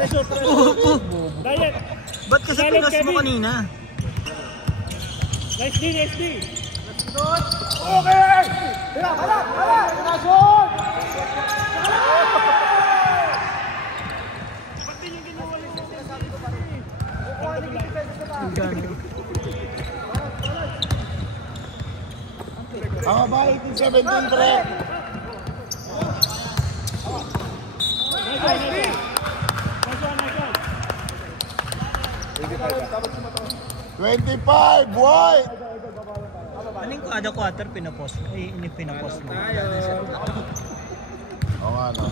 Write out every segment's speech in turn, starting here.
Diet. Ba't kasi pinas mo kanina? Nice D, nice D. Okay! Tira, halak! Pinasyon! Ba't din yung ginawa yung sinasabi ko pa rin? Kukuha ni defense na lang. Ang ba 18-17 pre? Nice one. 25, boy! Anong kada quarter pinapost mo? Ay, hindi pinapost mo. Oo nga, no?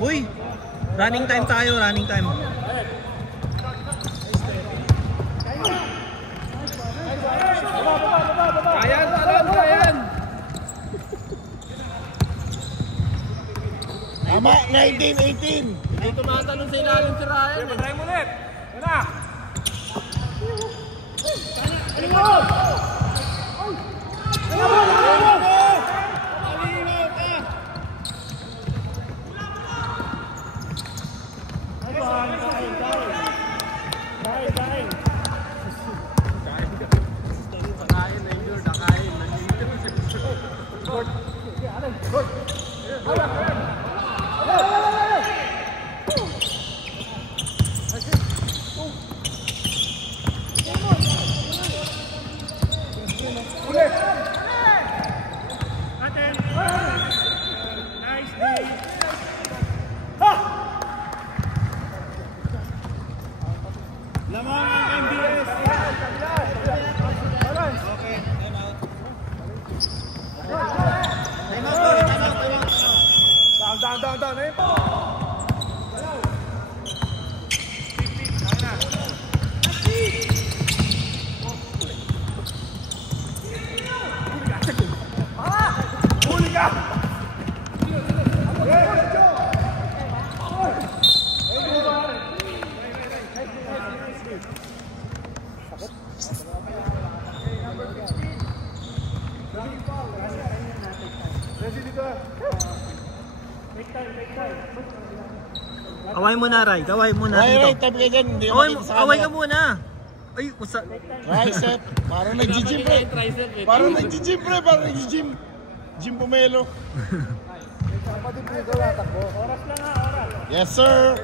Uy! Running time tayo, running time. Ryan! Tama, 19-18. Hindi tumatanong sa ilalim si Ryan. Patry mo ulit. Wala. Away mo na, Ray. Away mo na dito. Right, tabi ka dyan. Away ka muna. Ay, usa. Tricep. Parang nag-gym pre. Parang nag-gym pre. Parang nag-gym. Gym Pomelo. Yes, sir.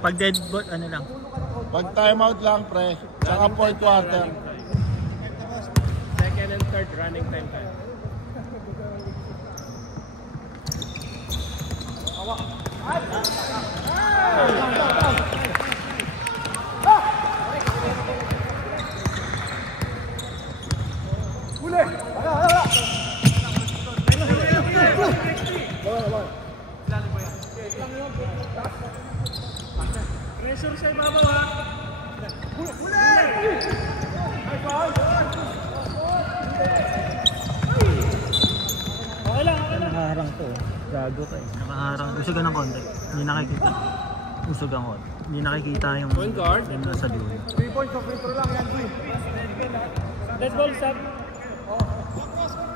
Pag dead ball, ano lang. Pag timeout lang, pre. Tsaka fourth quarter. Second and third running time tayo. Pressure sa ibabaw ha. Okay lang. Nakaharang to. Gago ka eh. Nakaharang. Usog ka ng konti. Hindi nakikita. Usog ang konti. Hindi nakikita yung yung nasa dulo. 3 points of free throw lang yan, G. Let's ball sub.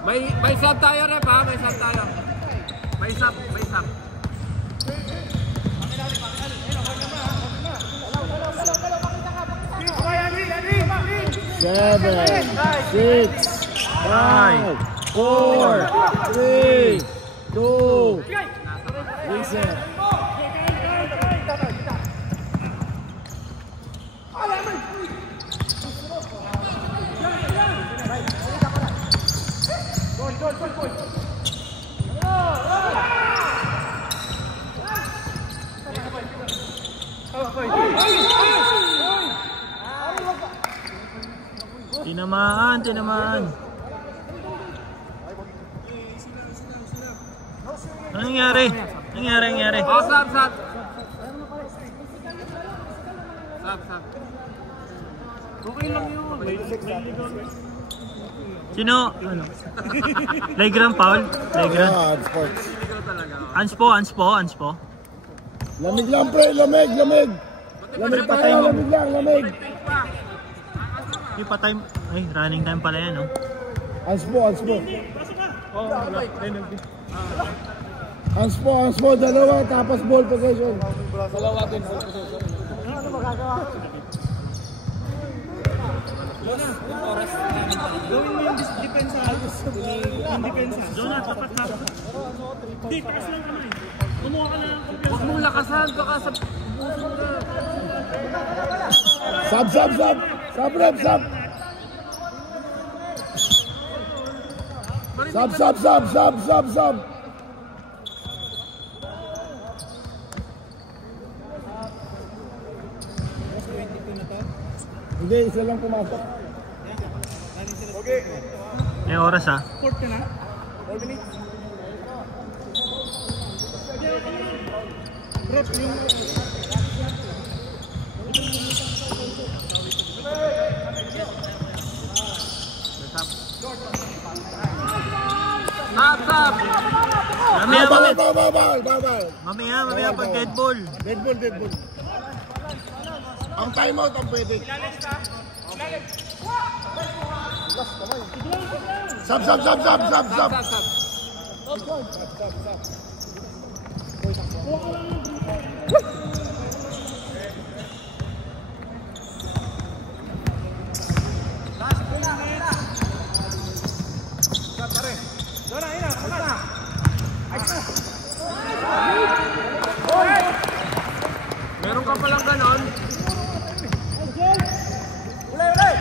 May sub tayo rep ha. May sub tayo. May sub. 7, 6, 5, 4, 3, 2, reset. Tinamaan. Ano nangyari? Oh, sub. Okay lang yun. Sino? Ano? Playground foul? Playground? Anspo? Lamig lang, pre. Lamig. Lamig pa tayo. Lamig. Yung pa-time. Ay, running time pala yan, no? Anspo. Hands po, dalawa, tapos ball possession. Dalawa din full possession. Ano magagawa ko? Gawin mo yung depensa. Yung depensa. Jonah, tapat na. Hindi, taas lang kamay. Kumuha ka na ng kumpiyansa. Huwag mong lakasan, baka sa puso na. Sub, rep, sub. Sub. Hindi, isa lang pumasok. Okay. May oras ha. 4 ka na? 4 minutes. Rep yung... Stop! Mamaya pag dead ball. Dead ball. Ang timeout ang pwede. Sub. Meron ka palang ganon. Labal!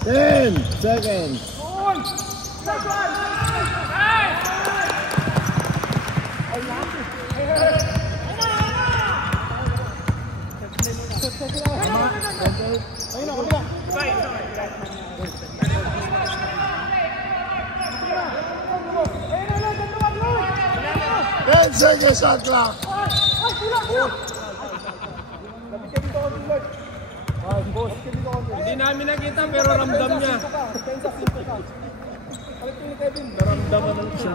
10 seconds. 10 seconds shot clock. Hindi namin nakita pero ramdam niya. Naramdaman ng siya.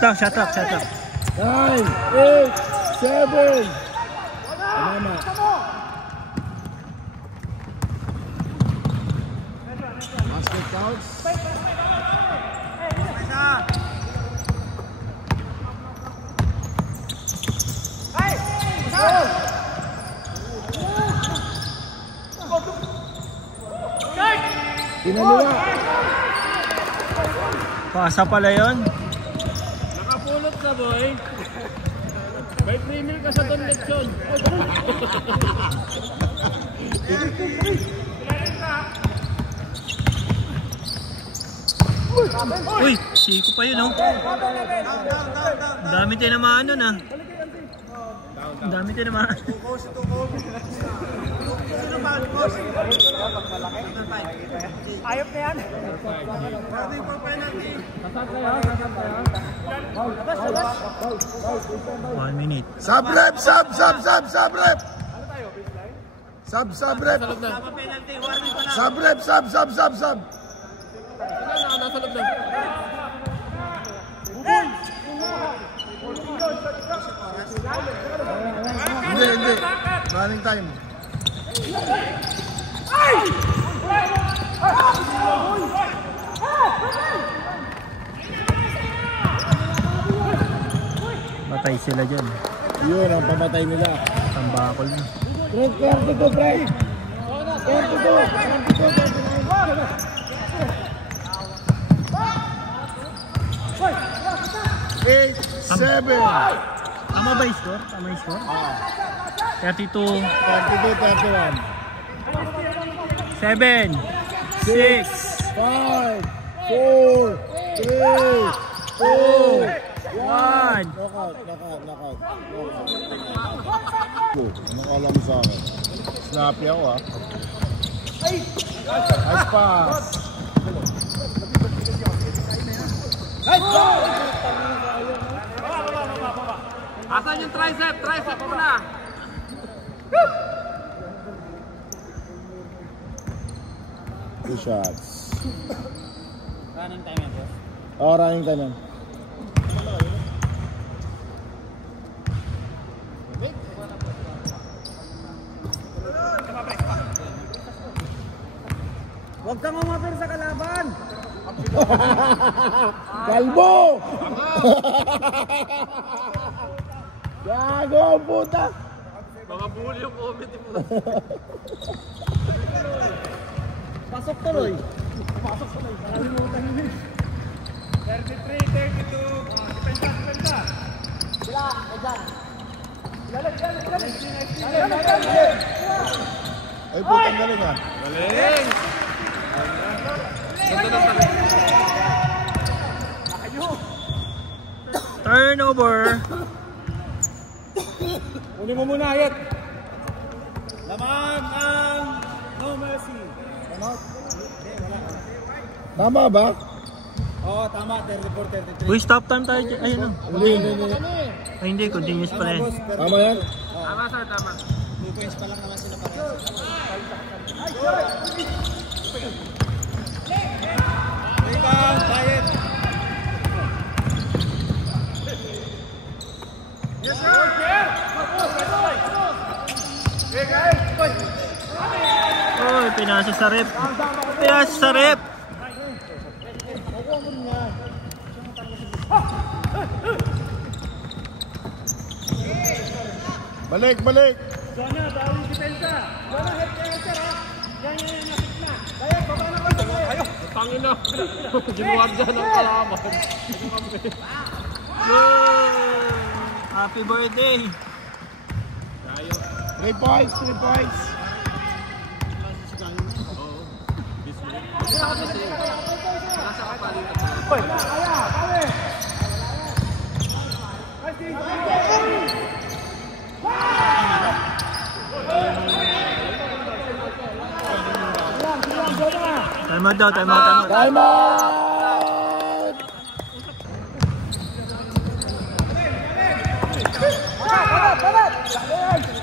Shut up. 9, 8, 7. Tama. Basket counts. Pinaliwa. Pasa pala yun. Nakapulot na boy. May premier ka sa Don Lechon. Uy, siko pa yun oh. Dami tinamaan nun ah. Dami tinamaan. Ayop na yan. 1 minute. Sub rep. Sub rep. Nasa loob na. Hindi. Running time. Matay sila dyan. Yun ang pamatay nila. Tambakol na. 32, pre. 8, 7. Tama ba yung score? 32, 31. 7, 6, 5, 4, 3, 2, 1. knockout. Anong alam mo sa akin? Snappy ako ah. Nice pass. Asan yung tricep? Tricep muna. Two shots. Running time yan, boss. Oh, running time yan. Huwag kang umapir sa kalaban! Kalbo! Gago, puta! Mga bully yung comment mo. Pasok tuloy! Pasok tuloy. Nakalimutan nyo eh. 33, 32. Depensa. Sila, dyan! Lalag! Ay, putang galing ah. Galing. Ganda ng tabi. Turnover. Kunin mo muna, Ayat! Laman ang No Mercy! Tama ba? Oo, tama. 34-33. Uy, stop time tayo dyan. Ayun o. Hindi. Ay hindi, continuous pa rin. Tama yan? Tama sir, tama. 2 points pa lang naman sila parehas. Rebound, Bayet! Uy, pinasa sa rep. Pinasa sa rep. Balik! Zona, bawang depensa. Zona, head kayo sir ha. Yan, nakit na. Bayad, baba na kayo. Ayaw. Tangin na. Ginuwarda ng kalaban. Happy birthday. 3 points! Time out daw, time out. Time out!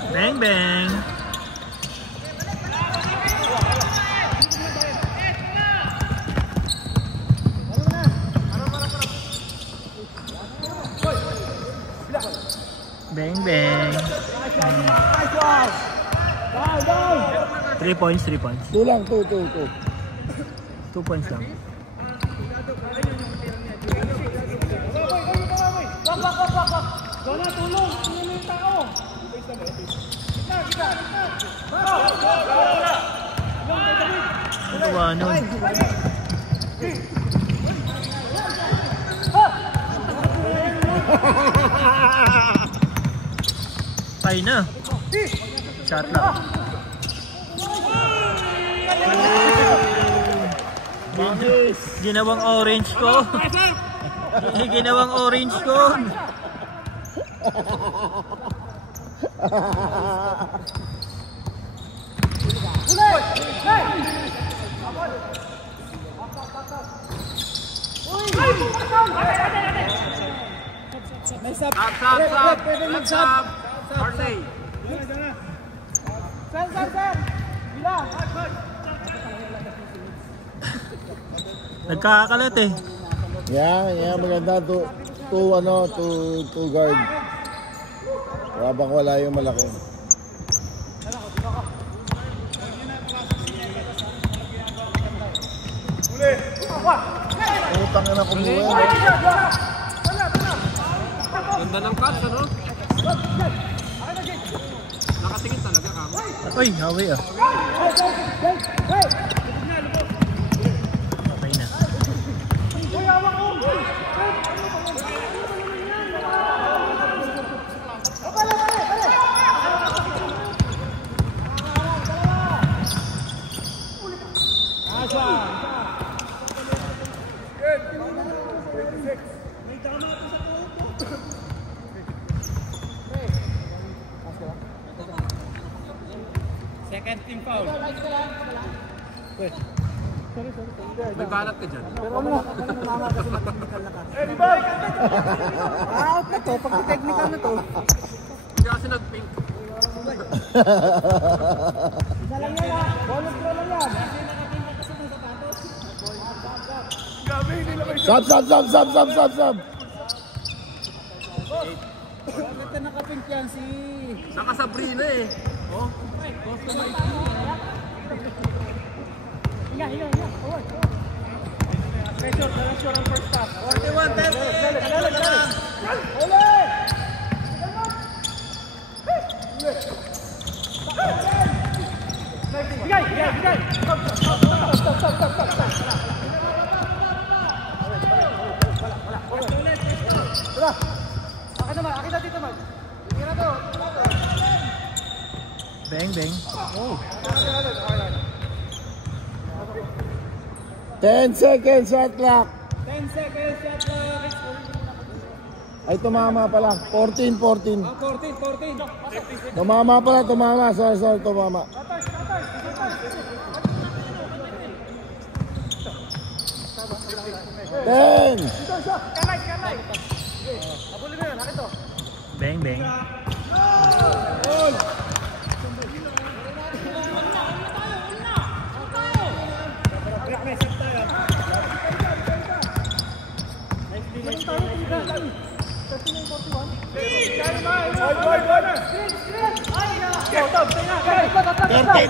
Bang, bang. Bang, bang. 3 points. 2 lang, 2. 2 points lang. Zona, tulong. Tulong yung tao. Ano ba nun? Tay na. Shot lang. Ginawang orange ko. Ginawang orange ko. Stop. Party. Sir! Bilang! Nagkakalat eh. Yeah, maganda. Two guard. Habang wala yung malaki. Utang na kumuha. Ganda ng cuts, ano? Nakatingin talaga ka. Uy, hawi ah. Okay na. Second team foul. May balat ka dyan. Pero ano na kasi mag-technical na ka. Out na to, pag technical na to. Hindi kasi nag-pink. Isa lang yan ha, bonus throw lang yan. Sab. Bakit na nakapink yan si... Naka-Sabrina eh. Oh, customize. Higa. Pressure ang first half. 41-30. Bigay. Akin na dito, Mag. Tira to. Bang. 10 seconds shot clock. 10 seconds, shot clock. Ay, tumama pala. 14. 14. Tumama pala. Sorry, tumama. 10. Kalay. Abuli mo yun, akin to. Bang.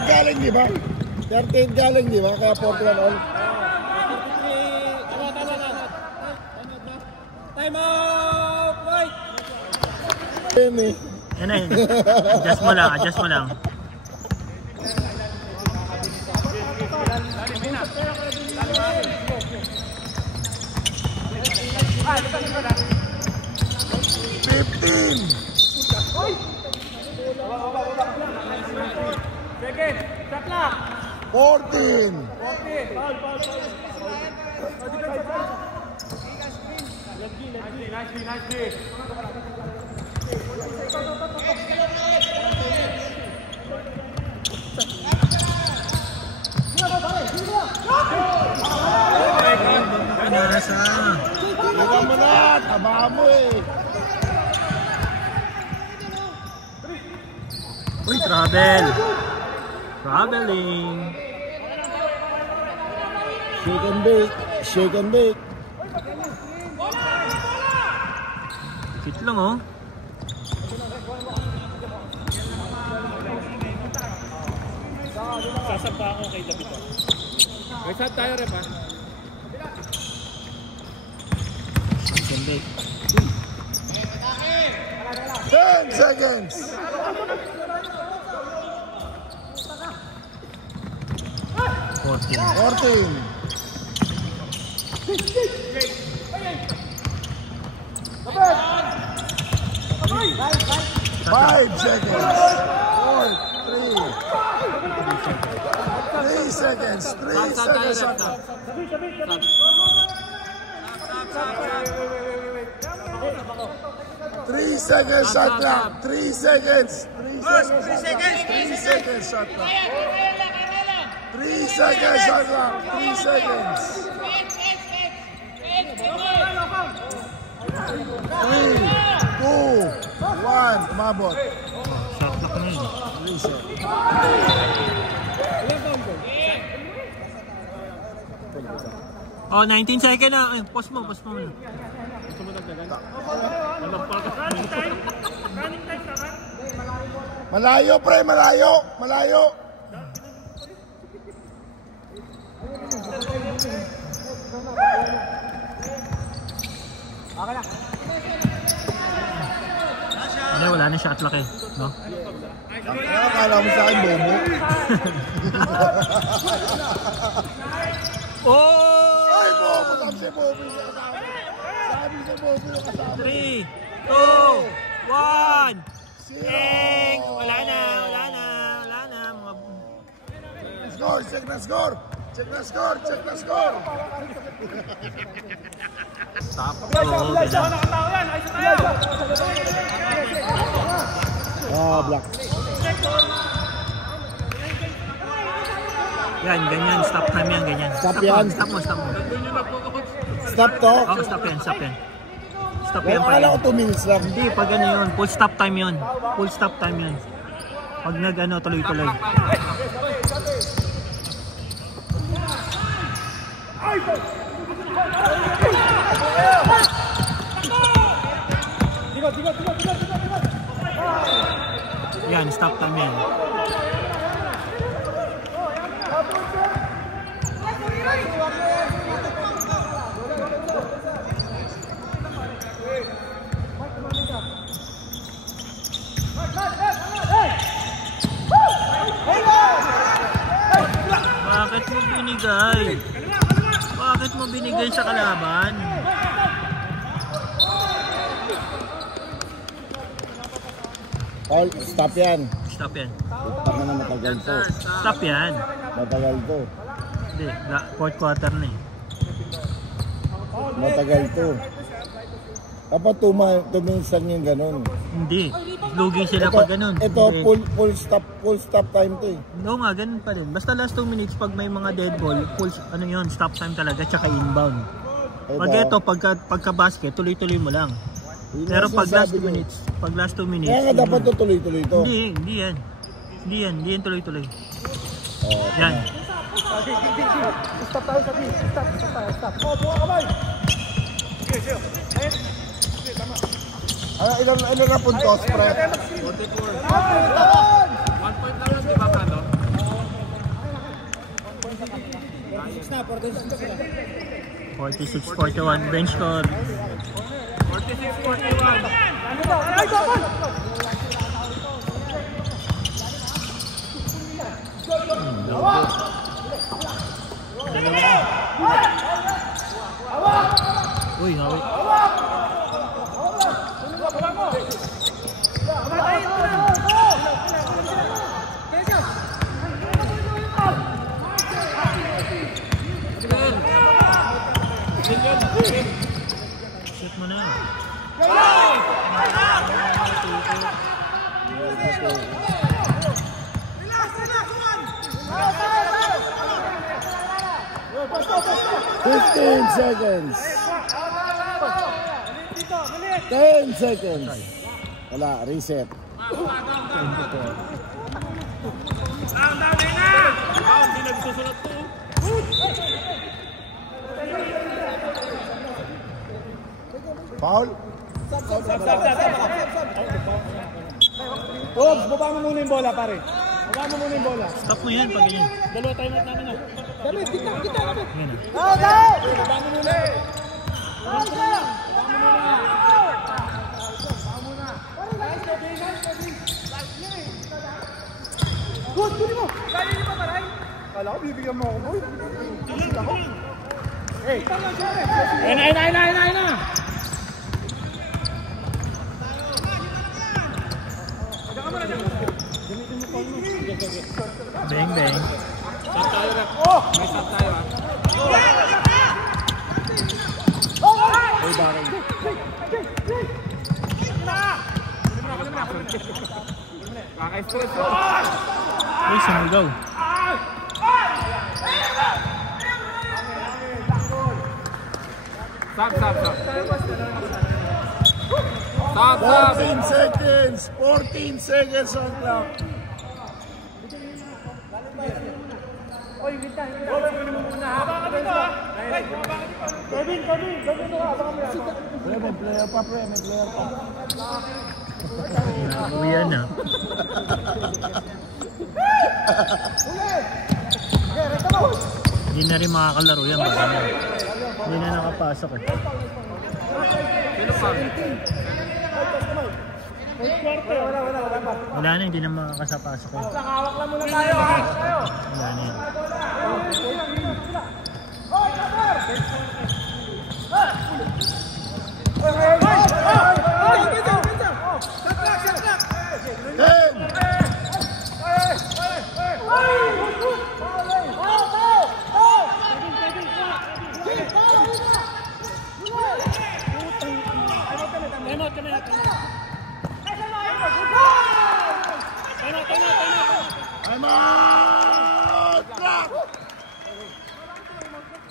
Galing, di ba? 38 galing, di ba? Kaya 41 all. Time out! Right! Yan eh. Yan na. Adjust mo lang. Second, shot clock. 14. Nice. Nasa. Liga mo na. Taba mo eh. Uy, traveling. Shake and bake. Hit lang oh. Sasampa ako kay David. May shot tayo, rep ha? Ganda. 10 seconds. 14. 5 seconds. 3 seconds. 3 seconds. 3 seconds shot clock. 3 seconds. 3 seconds shot clock. 3 seconds shot clock. 3 seconds. 3, 2, 1. Umabot. Shot clock na yun. Reset. Oh, 19 second na. Ay, pause mo muna. Malayo, pre. Malayo. Wala na shot clock eh. No? Akala mo sa akin, bobo. Oh! Ay, bobo. Sabi si Bobo yung kasama. 3, 2, 1. Zero. Wala na. Mga... Check na score. Stop. Black. Yan, ganyan. Stop time yan, ganyan. Stop yan? Stop mo. Stop to? Oo, stop yan. Stop yan. Akala ko 2 minutes lang. Hindi, pag ano yun, full stop time yun. Full stop time yun. Pag nag-ano, tuloy-tuloy. Yan, stop time yan. Bakit mo binigay? Bakit mo binigay sa kalaban? Paul, stop yan. Stop yan. Tama na matagal to. Stop yan. Matagal to. Hindi, fourth quarter na eh. Matagal to. Dapat 2 minutes lang yung ganun. Hindi. Lugi sila pag ganun. Ito, full stop time to eh. Oo nga, ganun pa rin. Basta last 2 minutes pag may mga dead ball, full, ano yun, stop time talaga, tsaka inbound. Pag ito, pagka basket, tuloy-tuloy mo lang. Pero pag last 2 minutes, kaya nga dapat to tuloy-tuloy to. Hindi yan tuloy-tuloy. Yan. Stop tayo sa team. Stop. Oh, buka kamay. Sige. Ilan na puntos, pre? 44. 1 point lang di ba, Pando? 46-41, bench score. 46-41. Uy, hawik. 15 seconds. 10 seconds. Wala, reset. Hindi nagsusunod to. Foul? Ops, baba mo muna yung bola, pare. Baba mo muna yung bola. Stop mo yan pag ganyan. Dalawa time out namin, oh. Dapat, kita. Yan na. Baba mo muna. Good, kunin mo. Kaya niyo ba, Maray? Kala ko, bibigyan mo ako, boy. Tingin ako. Hey. Ayun na. Bang, bang. Saan tayo, Rep? May saan tayo, ha? Ay, bakit? Kaka-stress, Uy, sumugaw. Stop. 14 seconds on clock. Oy, wait lang. Kunin mo muna, ha? Baba ka dito, ha? Kevin, ito ka. Baka May player pa. Uwi yan na. Hindi na rin makakalaro yan. Hindi na nakapasok eh. Sino pa? Wala na, hindi na makakasapasok eh. hawak lang muna tayo, ha? Wala na yan. I'm out!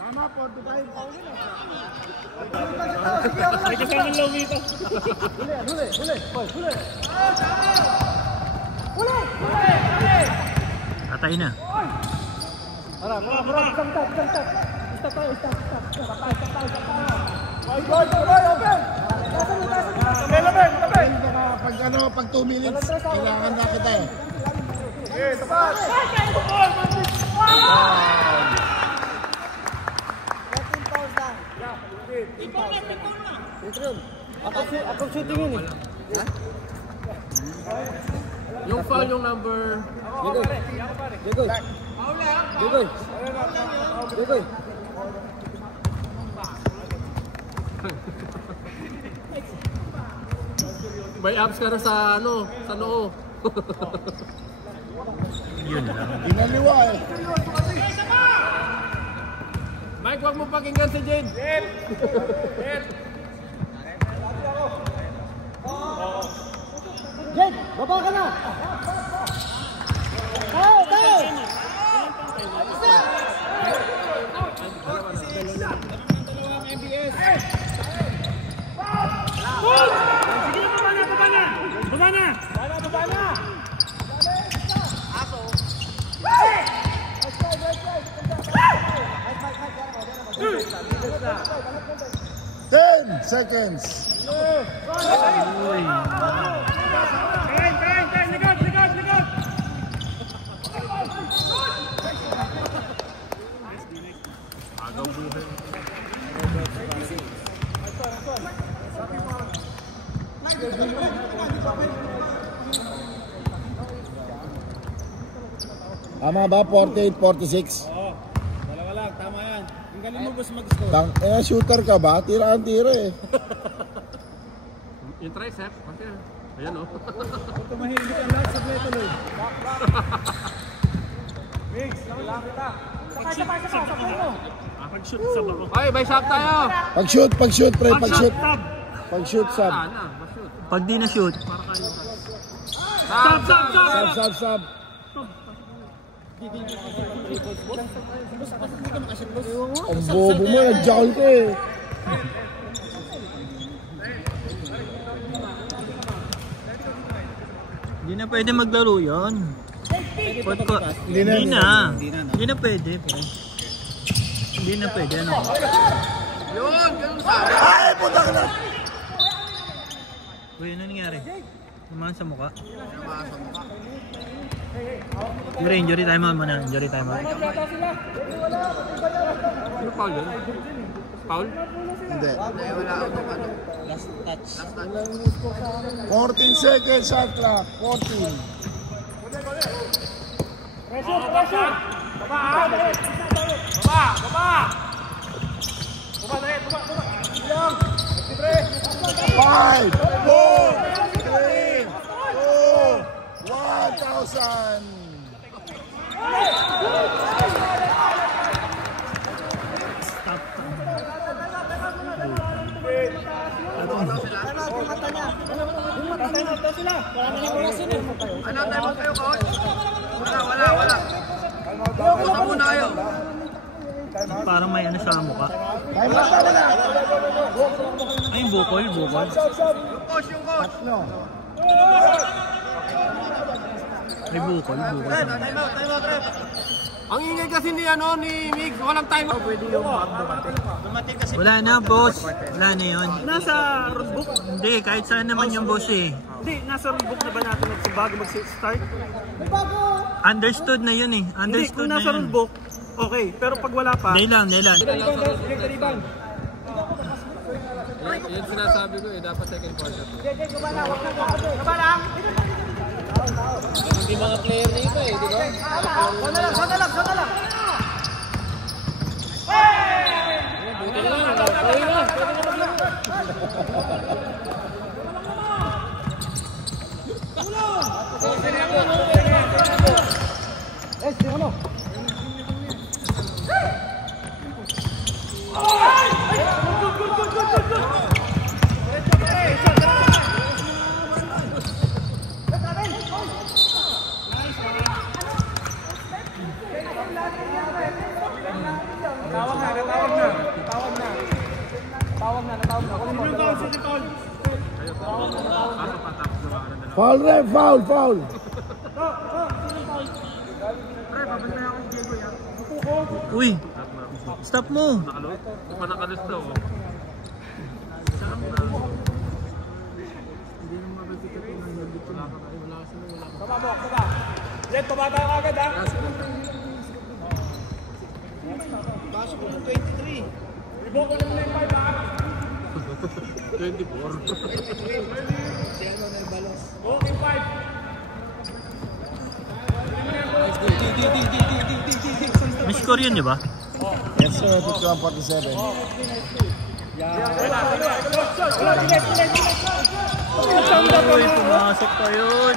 Tama, 45. May kasamang low dito. Huli! Tatay na. Harap. Stop tayo. Pag 2 minutes, kailangan na kita eh. Okay, tapat! Ako shooting yun eh. Yung foul yung number... Jegoy. May abs ka na sa ano, sa noo. Yun lang. Inaliwa eh. Mike, wag mo pakinggan si Jade. Jed, baba ka na! Tayo! Baba na! Aso! 10 seconds. Likod! Agaw buhay. Tama ba? 48-46? Oo. Dalawa lang, tama yan. Ang galing mo boss mag-score. Shooter ka ba? Tira eh. Yung tricep, okay. Ayan o. Kung tumahimik ang lahat sa play tuloy. Mix, lang kita. Sakay mo. Pag-shoot sa bako. Ay, by shot tayo. Pag-shoot, pre. Pag-shoot, sub. Shoot. Pag di na shoot, Para kayo. Sub. Ang bobo mo, nag-jackal ko eh. hindi na pwede maglaro yun. Hindi na pwede. Pre. Hindi na pwede, ano? Yun, ganun sa. Ay, puta ka na! Uy, ano nangyari? Naman sa mukha? Injury time out muna. Injury time out. Ano foul yun? Foul? Hindi. 14 seconds, shot clock. 14. Pressure! Baba! 5, 4, 3, 2, 1,000. Stop. Ano, time out kayo, coach? Wala. Baka muna kayo. Parang may ano sa mukha. Time out na wala. Ay, bukol. Yung coach. May bukol. Time out, ref. Ang ingay kasi ni Mix, walang time out. Pwede yung dumating kasi. Wala na, boss. Wala na yun. Nasa rulebook? Hindi, kahit saan naman yung boss eh. Hindi, nasa rulebook na ba natin bago mag-start? Understood na yun eh. Hindi, Understood kung na nasa yun. rulebook, okay. Pero pag wala pa... Daylan. Yun sinasabi ko eh, dapat second quarter. Hindi mga player dito eh, di ba? Sana lang! Buti na lang, pwede na. Nice, Foul, ref, foul, foul. Uy! Stop mo! Panakalis daw. Jet, pabata ka agad ha. Pasok mo 23. Ibo ko naman yung 5 ha. 24. Si ano na yung balos. Okay, 5. May score yun, di ba? Yes, sir. 51-47. Uy, pumasok pa yun.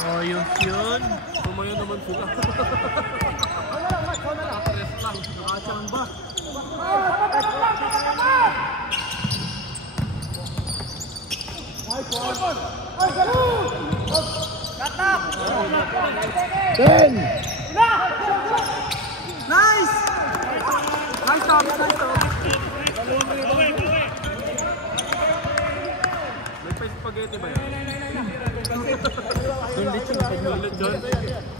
Ayos yun. Tumayo naman sila. Nakachamba. 10. Nice! Nice stop, nice stop. May pa spaghetti ba yan? Sulit yun.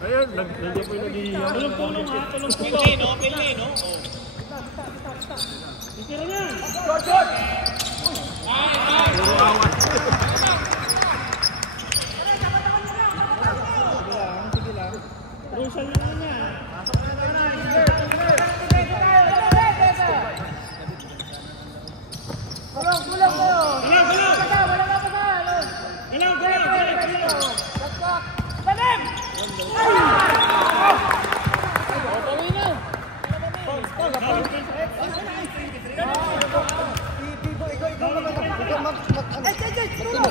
Ayun, nandiyan po yung nag-iiyak. Tulong ha, tulong. Pilino, pilino. Tira niya. Shot, shot! Puro awat. Rusal na niya. Gulong, gulong mo! Gulong, gulong! Wala ka pa! Gulong, gulong! Tanim! Pawin na.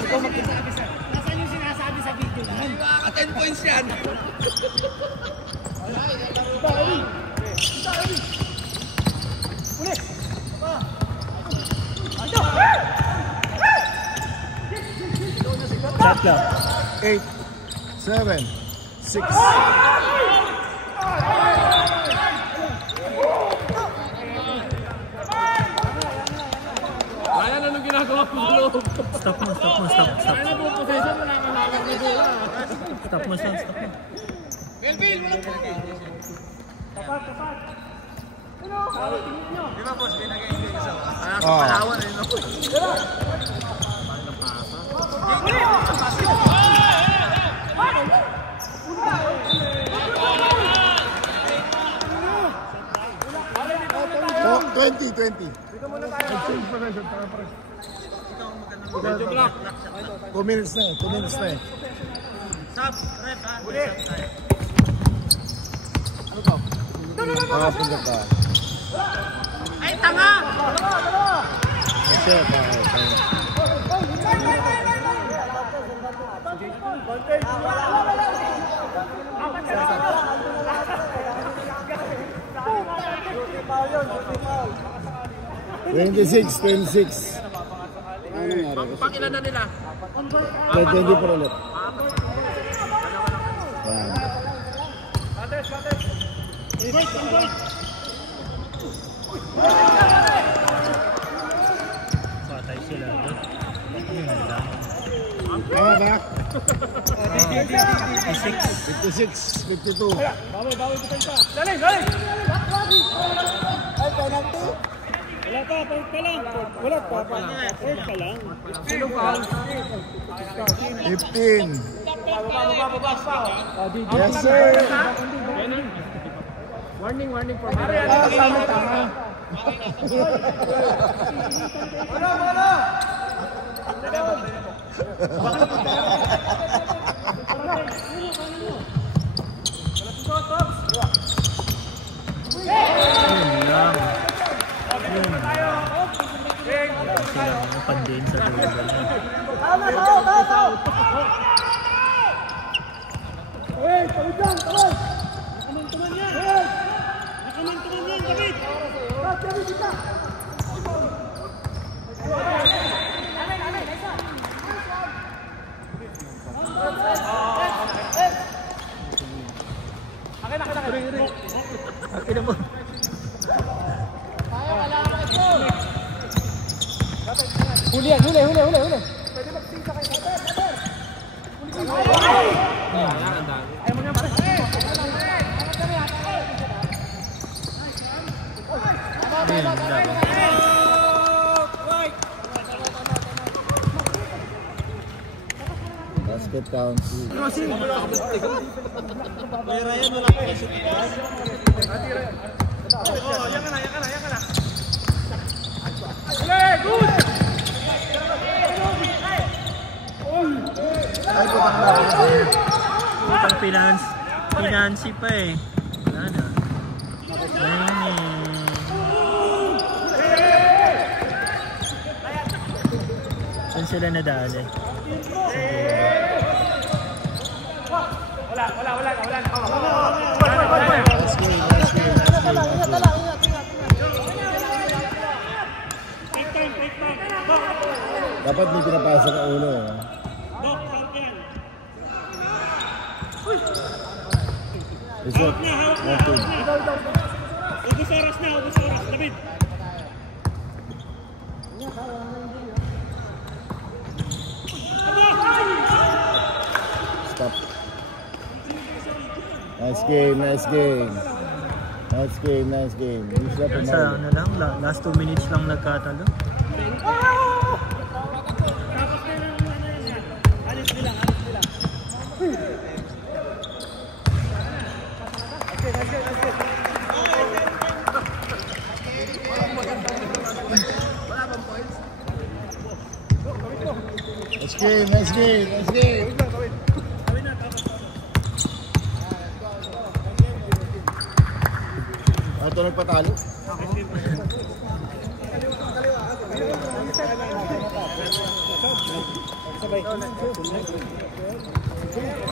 Nasaan yung sinasabi sa video naman? 10 points yan. Ulit! Shot lang. 8, 7, 6. Ayan, anong ginagawa ko sa loob? Stop mo, stop mo, stop, stop. Ayan, buong possession, wala kang lalag na bola. Stop mo, stop, stop mo. Tapat, tapat! Di ba boss, pinag-i-enjoy ko sa Ah. palawan eh, no? Oh, 20, 20. Medyo black. 2 minutes na eh, 2 minutes na eh. Stop, ref ha. Makapunta ka. Ay, tanga! Kasi, okay. Twenty-six. Ano nangyari? Pakilan na nila. 20 per ulit. Yan. Patay sila doon. Yun lang. Tama ba? 56. 52. Bawal ko pa. Dali, dali! Ay, penalty! Wala pa, point pa lang. Wala pa, point pa lang. Sino pa? 15. Yes, sir. Warning, warning for me. Sama tama. Wala! Yun lang. Yun lang. Sila mga pandiin sa dulo na. Tao! Hey, tawid lang, tawid! Nakamantuman yan! Nakamantuman yan, David! David, kita! Akin mo. Huli yan, huli! Ayaw mo niya pare. Basket counts. Yan ka na. Okay, good! Ay, putang na. Putang pinansi pa eh. Wala na. Saan sila nadali? Dapat may pinapasa ka ulo. Isot. Nothing. Ubus oras, David. Stop. Nice game. Sa ano lang, last 2 minutes lang nagkatalo. Nice game. Ito nagpatalo.